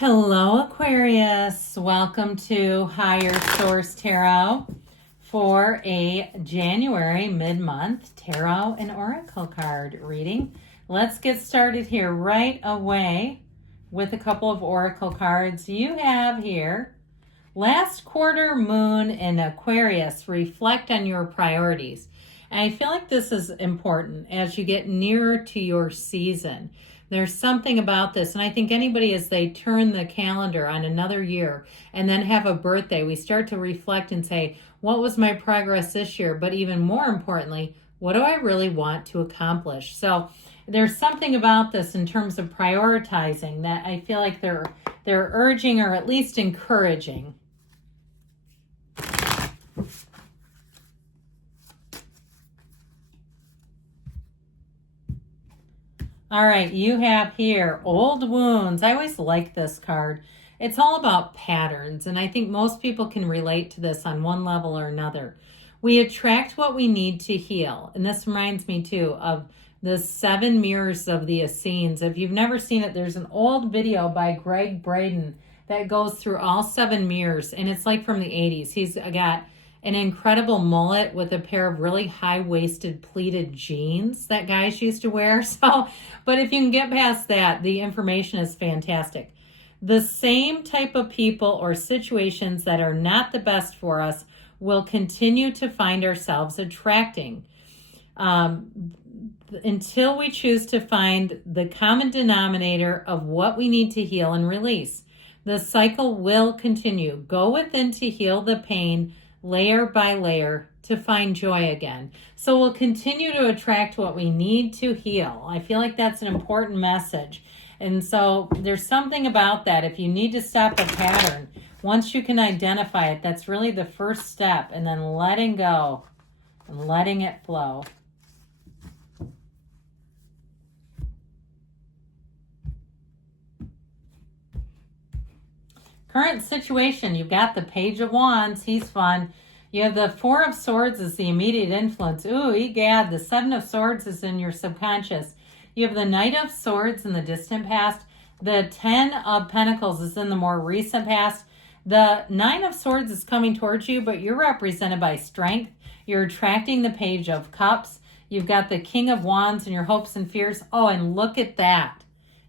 Hello, Aquarius. Welcome to Higher Source Tarot for a January mid-month tarot and oracle card reading. Let's get started here right away with a couple of oracle cards. You have here last quarter moon in Aquarius. Reflect on your priorities. And I feel like this is important as you get nearer to your season. There's something about this, and I think anybody, as they turn the calendar on another year and then have a birthday, we start to reflect and say, what was my progress this year? But even more importantly, what do I really want to accomplish? So there's something about this in terms of prioritizing that I feel like they're urging or at least encouraging. All right, you have here old wounds. I always like this card. It's all about patterns, and I think most people can relate to this on one level or another. We attract what we need to heal, and this reminds me too of the 7 mirrors of the Essenes. If you've never seen it, there's an old video by Greg Braden that goes through all 7 mirrors, and it's like from the 80s. He's got an incredible mullet with a pair of really high-waisted pleated jeans that guys used to wear. But if you can get past that, the information is fantastic. The same type of people or situations that are not the best for us will continue to find ourselves attracting until we choose to find the common denominator of what we need to heal and release. The cycle will continue. Go within to heal the pain, layer by layer, to find joy again. So we'll continue to attract what we need to heal. I feel like that's an important message. And so there's something about that. If you need to stop a pattern, once you can identify it, that's really the first step. And then letting go and letting it flow. Current situation, you've got the Page of Wands. He's fun. You have the 4 of Swords as the immediate influence. Ooh, egad. The 7 of Swords is in your subconscious. You have the Knight of Swords in the distant past. The 10 of Pentacles is in the more recent past. The 9 of Swords is coming towards you, but you're represented by strength. You're attracting the Page of Cups. You've got the King of Wands and your hopes and fears. Oh, and look at that.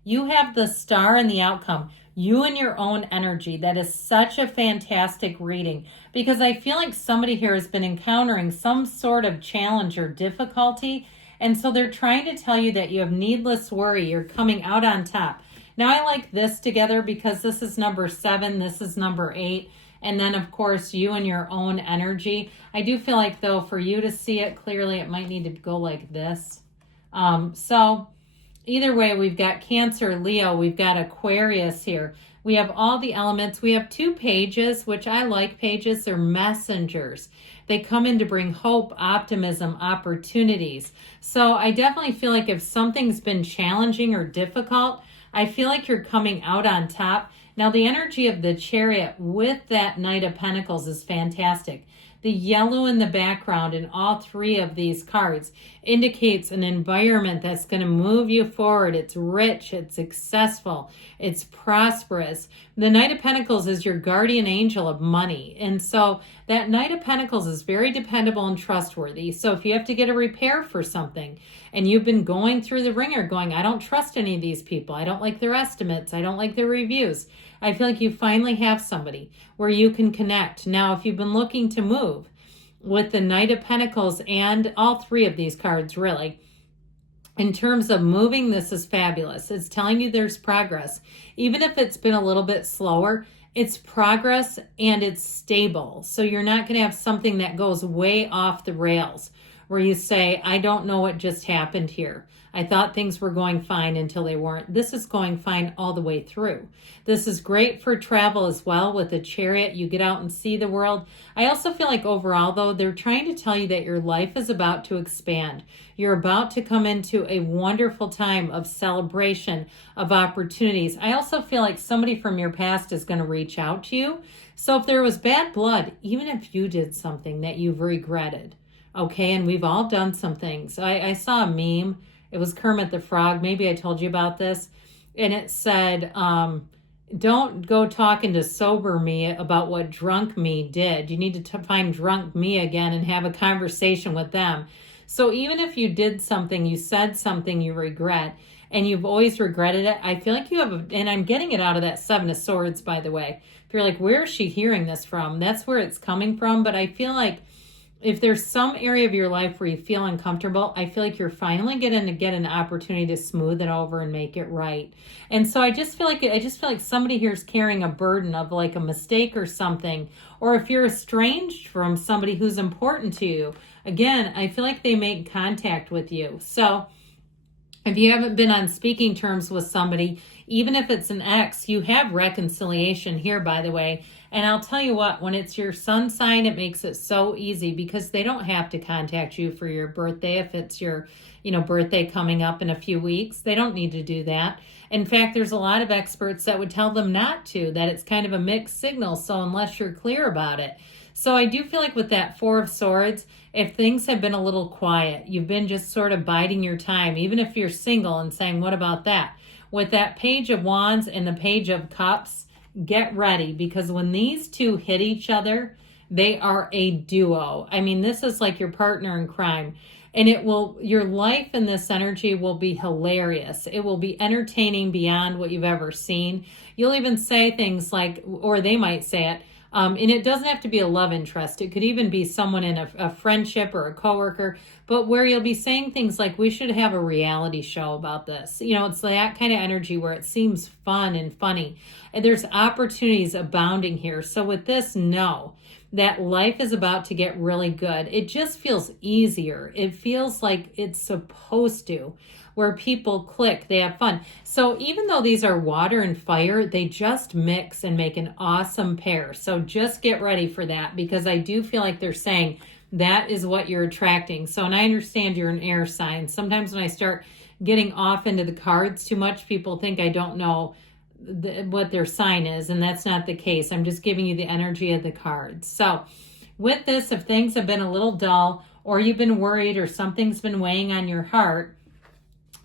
You have the Star and the outcome. You and your own energy. That is such a fantastic reading, because I feel like somebody here has been encountering some sort of challenge or difficulty, and so they're trying to tell you that you have needless worry. You're coming out on top. Now I like this together because this is number 7, this is number 8, and then of course you and your own energy. I do feel like though for you to see it clearly, it might need to go like this. So either way, we've got Cancer, Leo, we've got Aquarius here. We have all the elements. We have 2 pages, which I like pages. They're messengers. They come in to bring hope, optimism, opportunities. So I definitely feel like if something's been challenging or difficult, I feel like you're coming out on top. Now, the energy of the Chariot with that Knight of Pentacles is fantastic. The yellow in the background in all 3 of these cards indicates an environment that's going to move you forward. It's rich, it's successful, it's prosperous. The Knight of Pentacles is your guardian angel of money. And so that Knight of Pentacles is very dependable and trustworthy. So if you have to get a repair for something and you've been going through the ringer going, I don't trust any of these people. I don't like their estimates. I don't like their reviews. I feel like you finally have somebody where you can connect. Now, if you've been looking to move with the Knight of Pentacles and all 3 of these cards, really, in terms of moving, this is fabulous. It's telling you there's progress. Even if it's been a little bit slower, it's progress and it's stable. So you're not going to have something that goes way off the rails where you say, I don't know what just happened here. I thought things were going fine until they weren't. This is going fine all the way through. This is great for travel as well with the Chariot. You get out and see the world. I also feel like overall, though, they're trying to tell you that your life is about to expand. You're about to come into a wonderful time of celebration, of opportunities. I also feel like somebody from your past is going to reach out to you. So if there was bad blood, even if you did something that you've regretted, okay, and we've all done some things. I saw a meme. It was Kermit the Frog. Maybe I told you about this. And it said, don't go talking to sober me about what drunk me did. You need to find drunk me again and have a conversation with them. So even if you did something, you said something you regret, and you've always regretted it, I feel like you have, and I'm getting it out of that Seven of Swords, by the way. If you're like, where is she hearing this from? That's where it's coming from. But I feel like if there's some area of your life where you feel uncomfortable, I feel like you're finally getting to get an opportunity to smooth it over and make it right. And so I just feel like somebody here is carrying a burden of like a mistake or something. Or if you're estranged from somebody who's important to you, again, I feel like they make contact with you. So if you haven't been on speaking terms with somebody, even if it's an ex, you have reconciliation here, by the way. And I'll tell you what, when it's your sun sign, it makes it so easy because they don't have to contact you for your birthday. If it's your, birthday coming up in a few weeks, they don't need to do that. In fact, there's a lot of experts that would tell them not to, that it's kind of a mixed signal. So unless you're clear about it. So I do feel like with that Four of Swords, if things have been a little quiet, you've been just sort of biding your time, even if you're single and saying, what about that? With that Page of Wands and the Page of Cups, get ready, because when these two hit each other, they are a duo. I mean, this is like your partner in crime. And your life in this energy will be hilarious. It will be entertaining beyond what you've ever seen. You'll even say things like, or they might say it, and it doesn't have to be a love interest. It could even be someone in a friendship or a coworker, but where you'll be saying things like, we should have a reality show about this. It's that kind of energy where it seems fun and funny. And there's opportunities abounding here. So with this, know that life is about to get really good. It just feels easier. It feels like it's supposed to, where people click, they have fun. So even though these are water and fire, they just mix and make an awesome pair. So just get ready for that, because I do feel like they're saying that is what you're attracting. So, and I understand you're an air sign. Sometimes when I start getting off into the cards too much, people think I don't know what their sign is, and that's not the case. I'm just giving you the energy of the cards. So with this, if things have been a little dull, or you've been worried, or something's been weighing on your heart,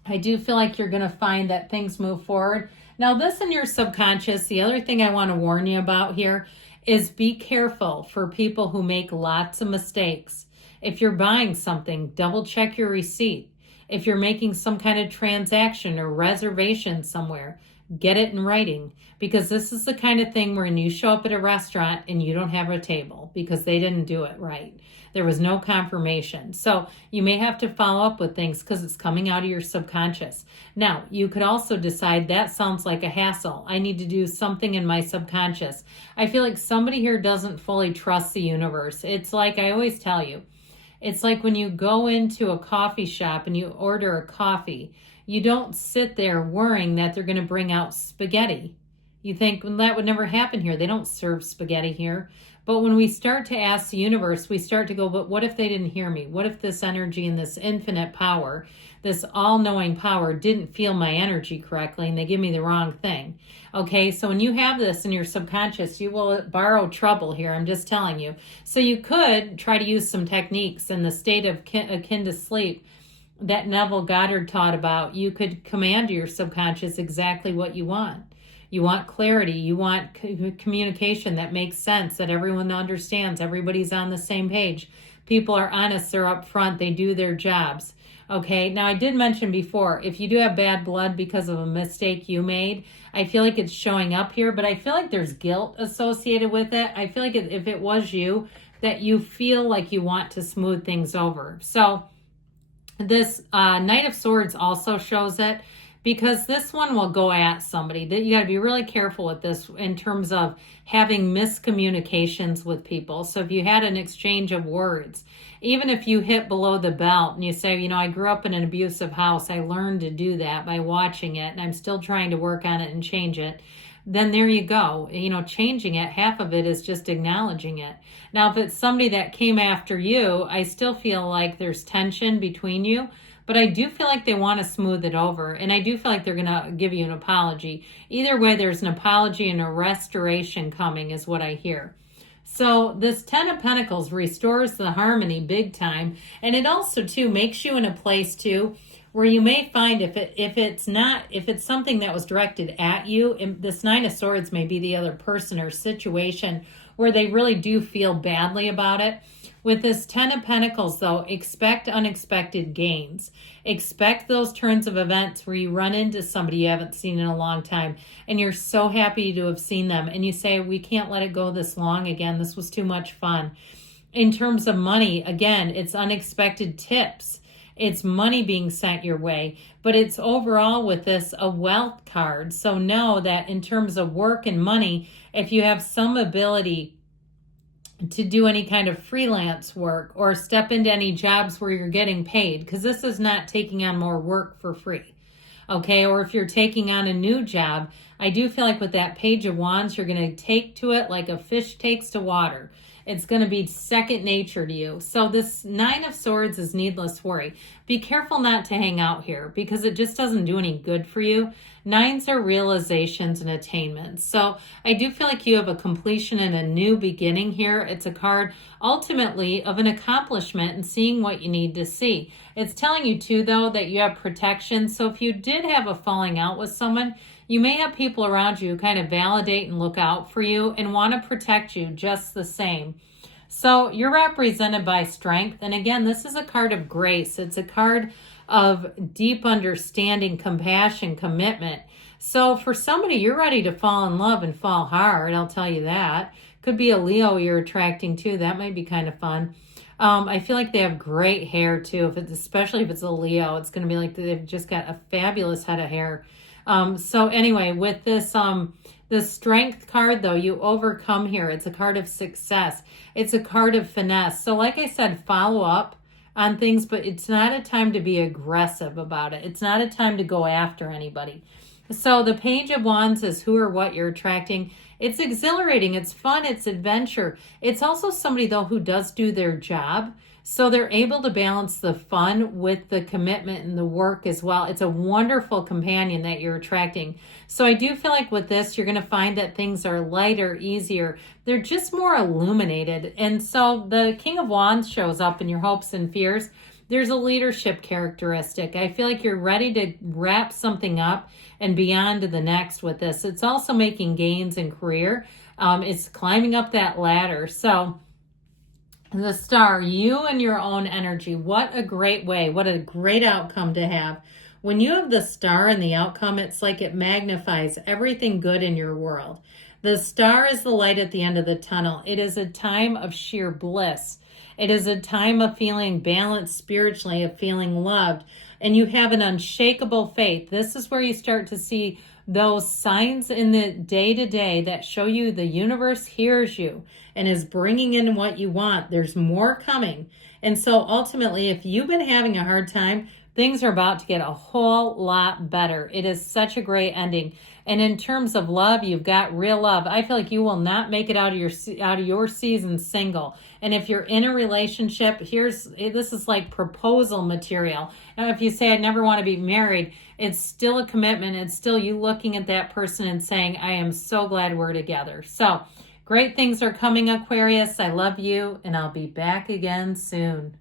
I do feel like you're going to find that things move forward. Now, this in your subconscious, the other thing I want to warn you about here is be careful for people who make lots of mistakes. If you're buying something, double check your receipt. If you're making some kind of transaction or reservation somewhere, get it in writing, because this is the kind of thing where when you show up at a restaurant and you don't have a table because they didn't do it right. There was no confirmation. So you may have to follow up with things because it's coming out of your subconscious. Now, you could also decide that sounds like a hassle. I need to do something in my subconscious. I feel like somebody here doesn't fully trust the universe. It's like I always tell you, it's like when you go into a coffee shop and you order a coffee, you don't sit there worrying that they're going to bring out spaghetti. You think, well, that would never happen here. They don't serve spaghetti here. But when we start to ask the universe, we start to go, but what if they didn't hear me? What if this energy and this infinite power, this all-knowing power didn't feel my energy correctly and they give me the wrong thing? Okay, so when you have this in your subconscious, you will borrow trouble here. I'm just telling you. So you could try to use some techniques in the state of akin to sleep that Neville Goddard taught about. You could command to your subconscious exactly what you want. You want clarity. You want communication that makes sense, that everyone understands. Everybody's on the same page. People are honest. They're upfront. They do their jobs. Okay. Now, I did mention before, if you do have bad blood because of a mistake you made, I feel like it's showing up here, but I feel like there's guilt associated with it. I feel like if it was you, that you feel like you want to smooth things over. So this Knight of Swords also shows it, because this one will go at somebody. You got to be really careful with this in terms of having miscommunications with people. So if you had an exchange of words, even if you hit below the belt and you say, I grew up in an abusive house, I learned to do that by watching it, and I'm still trying to work on it and change it, then there you go. Changing it, half of it is just acknowledging it. Now, if it's somebody that came after you, I still feel like there's tension between you, but I do feel like they want to smooth it over, and I do feel like they're going to give you an apology. Either way, there's an apology and a restoration coming is what I hear. So this Ten of Pentacles restores the harmony big time, and it also, too, makes you in a place, too, where you may find if it's something that was directed at you, this Nine of Swords may be the other person or situation where they really do feel badly about it. With this Ten of Pentacles, though, expect unexpected gains. Expect those turns of events where you run into somebody you haven't seen in a long time, and you're so happy to have seen them, and you say, we can't let it go this long again. This was too much fun. In terms of money, again, it's unexpected tips. It's money being sent your way, but it's overall with this a wealth card. So know that in terms of work and money, if you have some ability to do any kind of freelance work or step into any jobs where you're getting paid, because this is not taking on more work for free. Okay, or if you're taking on a new job, I do feel like with that Page of Wands, you're going to take to it like a fish takes to water. It's going to be second nature to you. So this Nine of Swords is needless worry. Be careful not to hang out here because it just doesn't do any good for you. Nines are realizations and attainments. So I do feel like you have a completion and a new beginning here. It's a card ultimately of an accomplishment and seeing what you need to see. It's telling you too, though, that you have protection. So if you did have a falling out with someone, you may have people around you who kind of validate and look out for you and want to protect you just the same. So you're represented by strength. And again, this is a card of grace. It's a card of deep understanding, compassion, commitment. So for somebody, you're ready to fall in love and fall hard. I'll tell you that. Could be a Leo you're attracting too. That might be kind of fun. I feel like they have great hair too. Especially if it's a Leo, it's going to be like they've just got a fabulous head of hair. So anyway, with this, the strength card though, you overcome here. It's a card of success. It's a card of finesse. So like I said, follow up on things, but it's not a time to be aggressive about it. It's not a time to go after anybody. So the Page of Wands is who or what you're attracting. It's exhilarating. It's fun. It's adventure. It's also somebody though who does do their job. So they're able to balance the fun with the commitment and the work as well. It's a wonderful companion that you're attracting. So I do feel like with this, you're going to find that things are lighter, easier. They're just more illuminated. And so the King of Wands shows up in your hopes and fears. There's a leadership characteristic. I feel like you're ready to wrap something up and beyond to the next with this. It's also making gains in career. It's climbing up that ladder. So the Star, you and your own energy. What a great way. What a great outcome to have. When you have the Star and the outcome, it's like it magnifies everything good in your world. The Star is the light at the end of the tunnel. It is a time of sheer bliss. It is a time of feeling balanced spiritually, of feeling loved, and you have an unshakable faith. This is where you start to see those signs in the day-to-day that show you the universe hears you and is bringing in what you want. There's more coming. And so ultimately, if you've been having a hard time, things are about to get a whole lot better. It is such a great ending. And in terms of love, you've got real love. I feel like you will not make it out of your season single. And if you're in a relationship, this is like proposal material. Now, if you say, I never want to be married, it's still a commitment. It's still you looking at that person and saying, I am so glad we're together. So great things are coming, Aquarius. I love you, and I'll be back again soon.